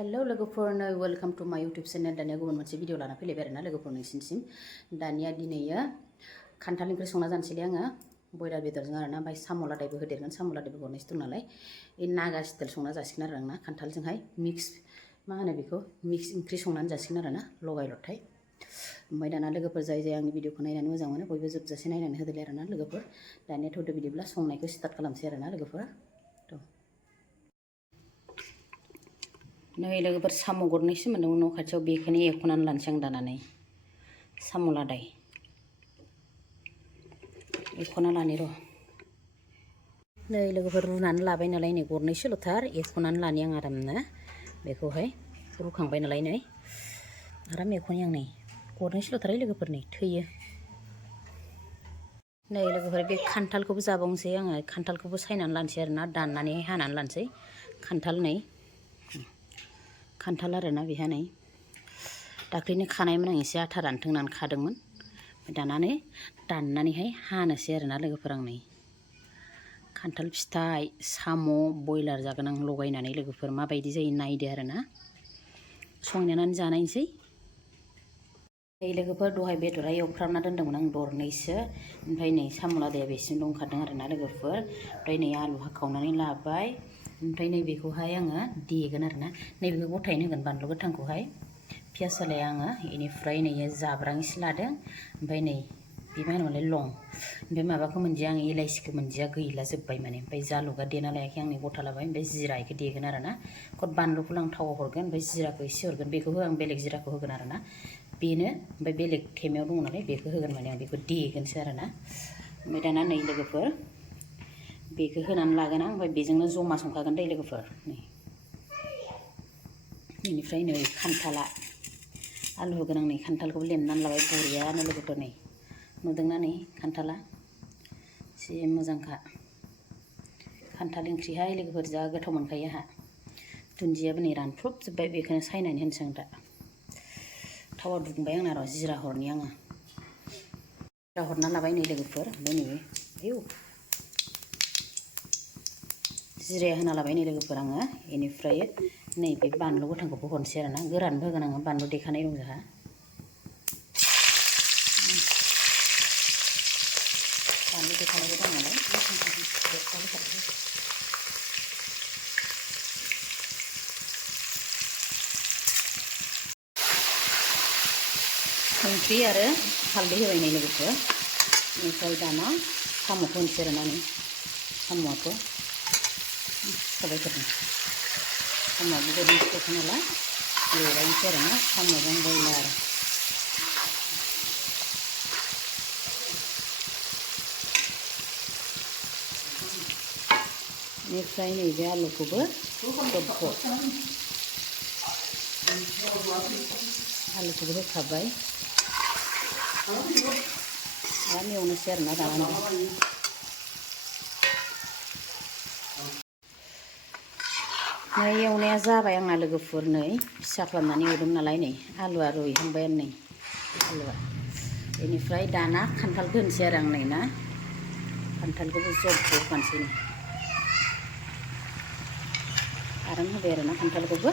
Hello लोगोफोरनो welcome to माय YouTube channel. दानिया गुबुन मोनसे भिडिअ लाना फैलायबाय आरोना लोगोफोर नोंसिनिसिम। दानिया दिनैयो खान्थाल ओंख्रि संना जानोसैलै आङो बयलार बेदरजों आरोना, ओमफ्राय साम' लादायबो होदेरगोन। साम' लादायबो हरनायसो दं नालाय बे नागा स्टाइल संना जासिगोन आरो आंना खान्थालजोंहाय मिक्स मा होनो बेखौ मिक्स ओंख्रि संनानै जासिगोन आरोना लगाय लथाय। ओमफ्राय दाना लोगोफोर जाय आंनि भिडिअखौ नायनानै मोजां मोनो बयबो जोबजासे नायनानै होदोलाय आरोना लोगोफोर। दानिया थौदो बिदिब्ला संनायखौ स्टार्ट खालामसै आरोना लोगोफोर। नै लोगोफोर साम' गरनैसो मोनदोंमोन न' खाथियाव, बेखौनो एख'नानै लानोसै आं दानानै। साम' लादाय एख'ना लानि र'। नै लोगोफोर रुनानै लाबाय नालाय नै गरनैसोल'थार एख'नानै लानि आं आरामनो। बेखौहाय रुखांबाय नालाय नै आराम एख'नि आं नै गरनैसोल'थारहाय लोगोफोर नै थैयो। नै लोगोफोर बे खान्थालखौबो जाबावनोसै आङो। खान्थालखौबो सायनानै लानोसै आरोना, दाननानै हानानै लानोसै। खान्थाल नै खान्थाल आरोना बेहा नै दाख्लैनो खानायमोन आं, एसे आथा रानथों होननानै खादोंमोन। दानानै दाननानैहाय हानोसै आरोना लोगोफोर आं नै खान्थाल फिथाइ साम' बयलार जागोन आं लगायनानै। लोगोफोर माबायदि जायो नायदो आरोना, संनानै जानायसै। नै लोगोफोर दहाय बेदरा एवफ्रामना दोन्दोंमोन आं दरनैसो, ओमफ्राय नै साम' लादाया बेसिम दंखादों आरोना लोगोफोर। ओमफ्राय नै आलु हाखावनानै लाबाय, ओमफ्राय नैबेखौहाय आङो देगोन आरोना। नैबेखौ गथायैनो होगोन बानलु गोथांखौहाय। पियास होलाय आङो, बेनिफ्राय नै जाब्रां एसे लादों, ओमफ्राय नै बे मा होनोमोनलाय लं, ओमफ्राय माबाखौ मोनदिया आं इलाइसिखौ मोनदिया गैला जोब्बाय माने। ओमफ्राय जालुगा देना लायाखै आं नै गथा लाबाय। ओमफ्राय जिरा बेखौ देगोन आरोना। बानलुखौ आं थावआव हरगोन, ओमफ्राय जिराखौ एसे हरगोन। बेखौ होआ आं बेलेग जिराखौ होगोन आरोना बेनो। ओमफ्राय बेलेग थेमायाव दङ नालाय बेखौ होगोन माने आं, बेखौ देगोनसो आरोना। ओमफ्राय दाना नै लोगोफोर बेखौ होनानै लागोन आं, ओमफ्राय बेजोंनो जमा संखागोन दै लोगोफोर। नै बेनिफ्राय नै खान्थाला आलु होगोन आं नै खान्थालखौबो लेमनानै लाबाय बरियानो लोगोफोर। नै नुदोंना नै खान्थाला एसे मोजांखा। खान्थाल ओंख्रिहाय लोगोफोर जा गोथाव मोनखायो आंहा। दुन्दियाबो नै रानफ्रबजोब्बाय, बेखौनो सायनानै होनोसै आं दा। थावा दुंबाय आंना र' जिरा हरनि आङो। जिरा हरना लाबाय नै लोगोफोर। ओमफ्राय नैबे आयौ जिराया होना लाबाय नै लोगोफोर आङो। बेनिफ्राय नैबे बानलु गोथांखौबो हरनोसै आरोना, गोरानबो होगोन आङो, बानलु देखानाय दं जोंहा। बानलु देखानायबो दं नालाय संख्रि आरो हालदै होबाय नै लोगोफोर। बेनिफ्राय दाना साम'खौ होनोसै आरोना नै साम'आथ' सबायफोरजों साम'आबो गरनैसो नालाय लगायनोसै आरोना साम'जों बयलार। बेनिफ्राय नैबे आलुखौबो आलुखौबो होखाबाय। आराम एवनोसै आरोना दाना नै एवनाया जाबाय आंना लोगोफोर। नै फिसा खालामनानै एवदों नालाय नै आलुआ रुइहांबाय आरो नै आलुआ। बेनिफ्राय दाना खान्थालखौ होनोसै आरो आं नै ना खान्थालखौबो जब होफानोसै नै आराम होबाय आरोना खान्थालखौबो।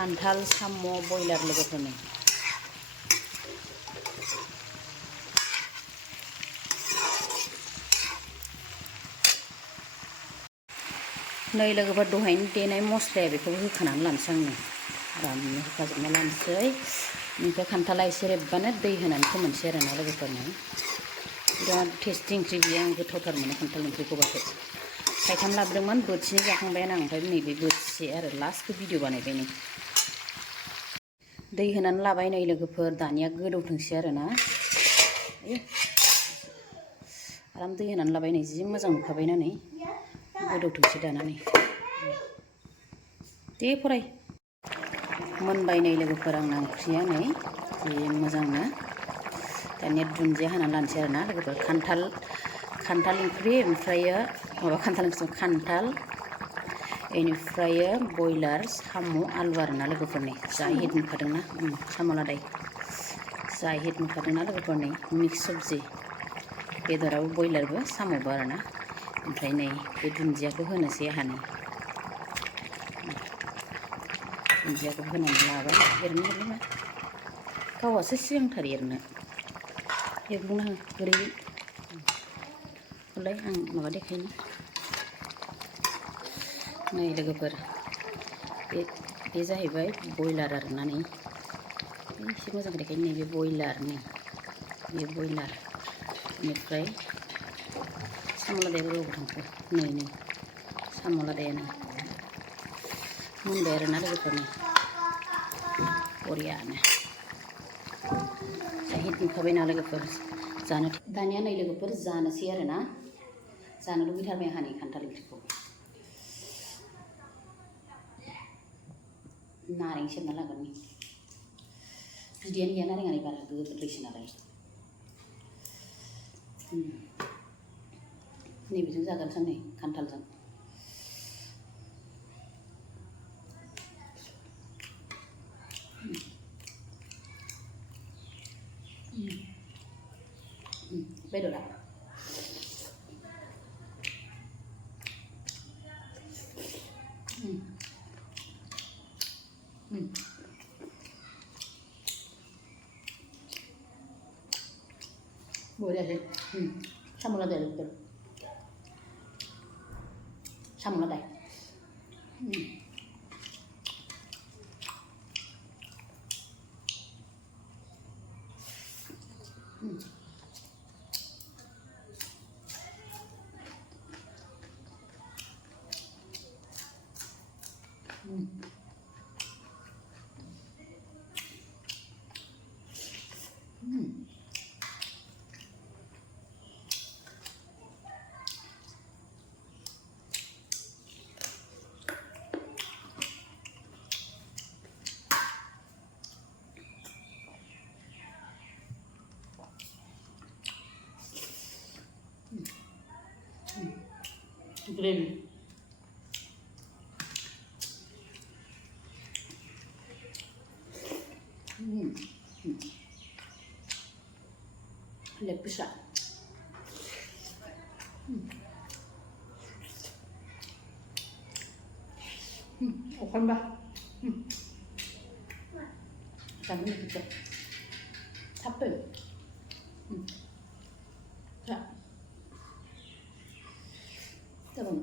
खान्थाल साम' बयलार लोगोफोर नै नै लोगोफोर दहायनो देनाय मस्लाया बेखौबो होखानानै लानोसै आं नै आरामनो होखाजोबना लानोसै। ओमफ्राय खान्थाला एसे रेबबानो दै होनानै फोमोनसै आरोना लोगोफोर। नै बिराद टेस्टि ओंख्रि बियो, आं गोथावथार मोनो खान्थाल ओंख्रिखौबाथाय। थाइथाम लाबोदोंमोन, बोथिनै जाखांबायानो आं। ओमफ्राय नैबे बोथिसे आरो लास्टखौ भिडिअ बानायबाय नै दै होनानै लाबाय नै लोगोफोर। दानिया गोदौथोंसै आरोना आराम दै होनानै लाबाय नै जि मोजां नुखाबायना नै गोदौथोंसै दाना नै दे फराय मोनबाय नै लोगोफोर आंना ओंख्रिया नै जि मोजांनो। दानिया दुन्दिया होनानै लानोसै आरोना लोगोफोर। खान्थाल ओंख्रि ओमफ्रायो माबा खान्थाल ओंख्रि खान्थाल बेनिफ्रायो बयलार साम' आलु आरोना लोगोफोर। नै जा हिट नुखादोंना साम' लादाय जा हिट नुखादोंना लोगोफोर। नै मिक्स सबजि बेदराबो बयलारबो साम'बो आरोना। ओमफ्राय नै बे दुन्दियाखौ होनोसै आंहा नै दुन्दियाखौ होनानै लाबाय एरनो हरलाय गावहासो सिगांथार एरनो एरबावना हो बोरै हरलाय आं माबा देखायनो नै लोगोफोर बे जाहैबाय बयलार आरोना नै एसे मोजां देखायनो नै बे बयलार नै बे बयलार बेनिफ्राय साम' लादायाबो रग थांखो नै साम' लादायानो मोनबाय आरोना लोगोफोर नै बरियानो हिट नुखाबायना लोगोफोर जानो दानिया नै लोगोफोर जानोसै आरोना जानो लुबैथारबाय आंहा नै खान्थाल ओंख्रिखौ नारें सेबना लागोन नै बिदैयानो गैया नारेंआनो बारा गोदैसो नालाय नैबेजों जागोनसो नै खान्थालजों बेदरा bồi đây sao một là để được sao một là để gravy leg piece open ba jangan gitu tapi ya terus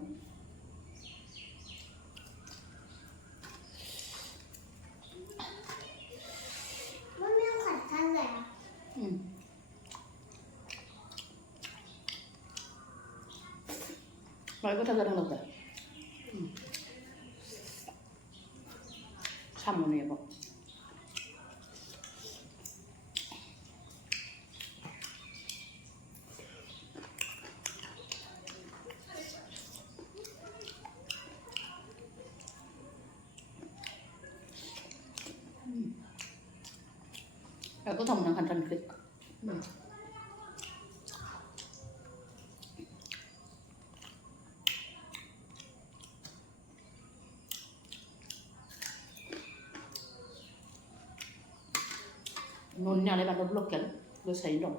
mami yang kacang ya Rồi có thằng đang lột rồi xong rồi nè bộ Rồi có thằng đang hành thành kịch nôn nhà đấy bạn nó block cái nó sấy rồi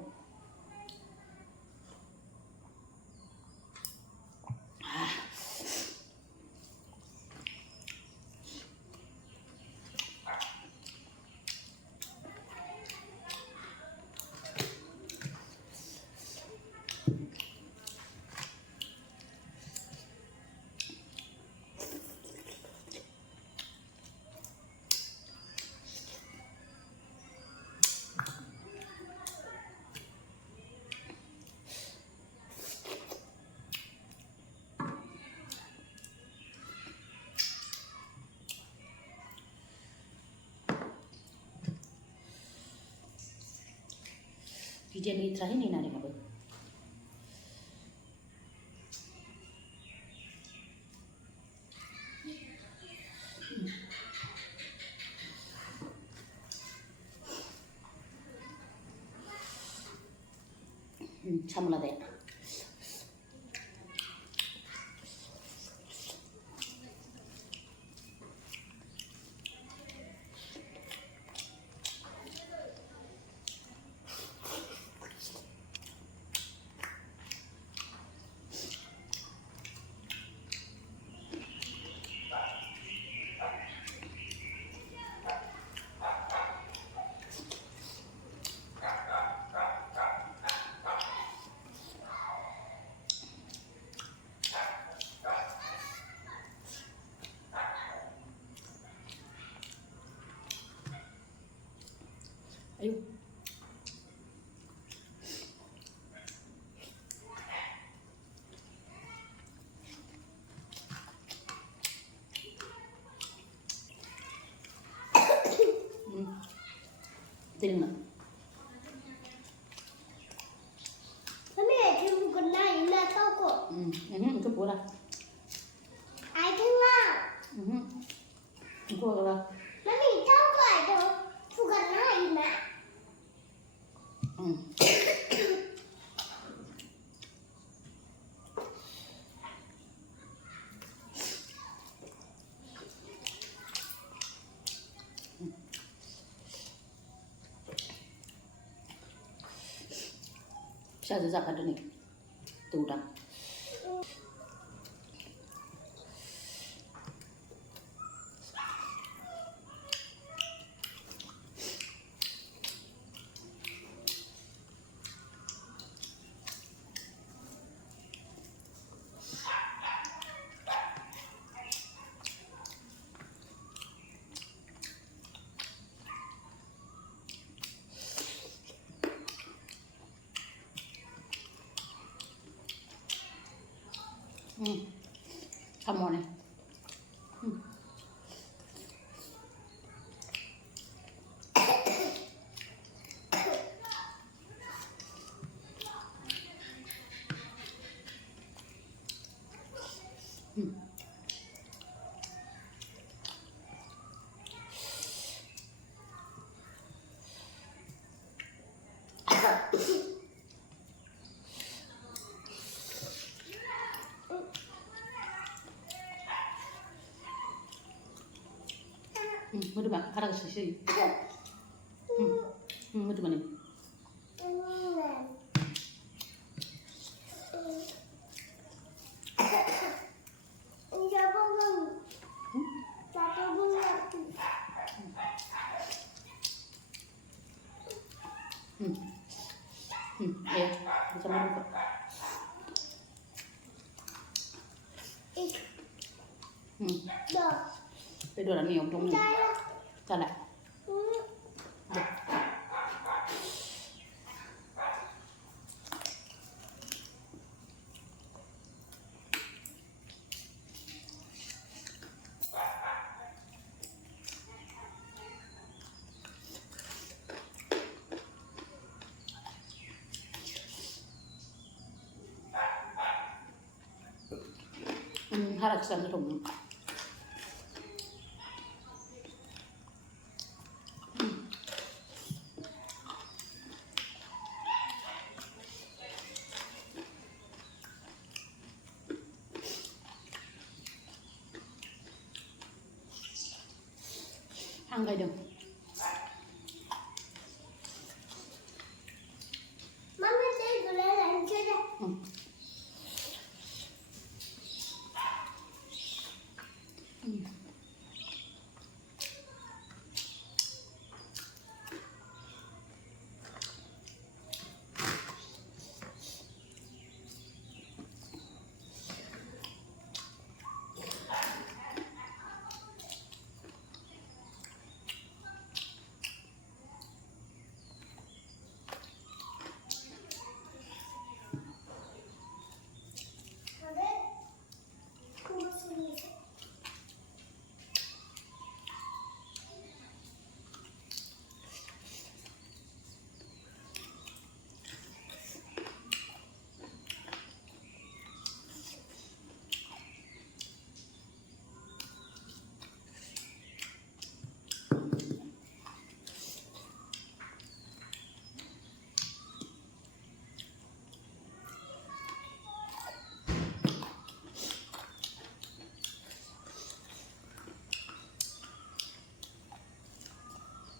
Bijian ini terakhir nih nari apa? Sama lah deh. ayo Tin nè. Cái bữa đây. Ai thương à? Cô là Mami tahu kok itu sugar naik nak. Saya jajak ada nih. Tuh udah. Samo nih. Mau coba ada sisi. Mau coba nih. Iya, bisa mau coba. Bedor là nhiều trong này. Ra lại. Harap sana dong. Ăn gây được. Mama saya gula lanjut dah.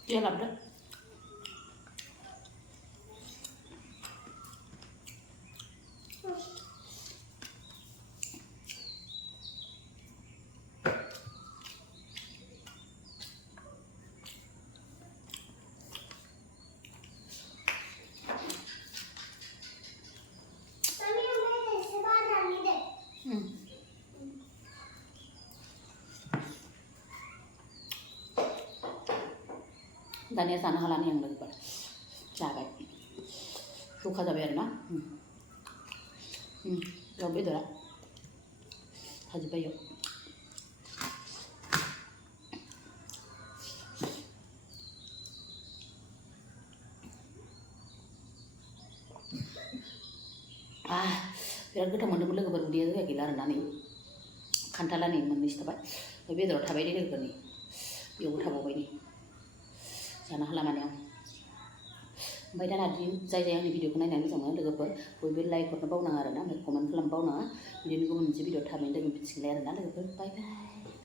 Dia làm đấy. Mami ambil sebarang ni deh. दानिया जानो हाला नै आं लोगोफोर जाबाय जखा जाबाय आरोना बेयाव बेदरा थाजोब्बाय इयाव बिराद गोथाव मोन्दोंमोन लोगोफोर उदैया जोंहा गैला आरोना नै खान्थाला नै मोननैसो थाबाय ओमफ्राय बेदराव थाबाय दे लोगोफोर नै बेयावबो थाबावबाय नै जानो हाला माने आं ओमफ्राय दाना जाय आंनि भिडिअखौ नायनानै मोजां मोनो लोगोफोर बयबो लाइक हरनो बावनाङा आरोना ओमफ्राय कमेन्ट खालामनो बावनाङा बिदिनो गुबुन मोनसे भिडिअ थाबैनो लोगो मोनसिगोनलाय आरोना लोगोफोर बाय बाय।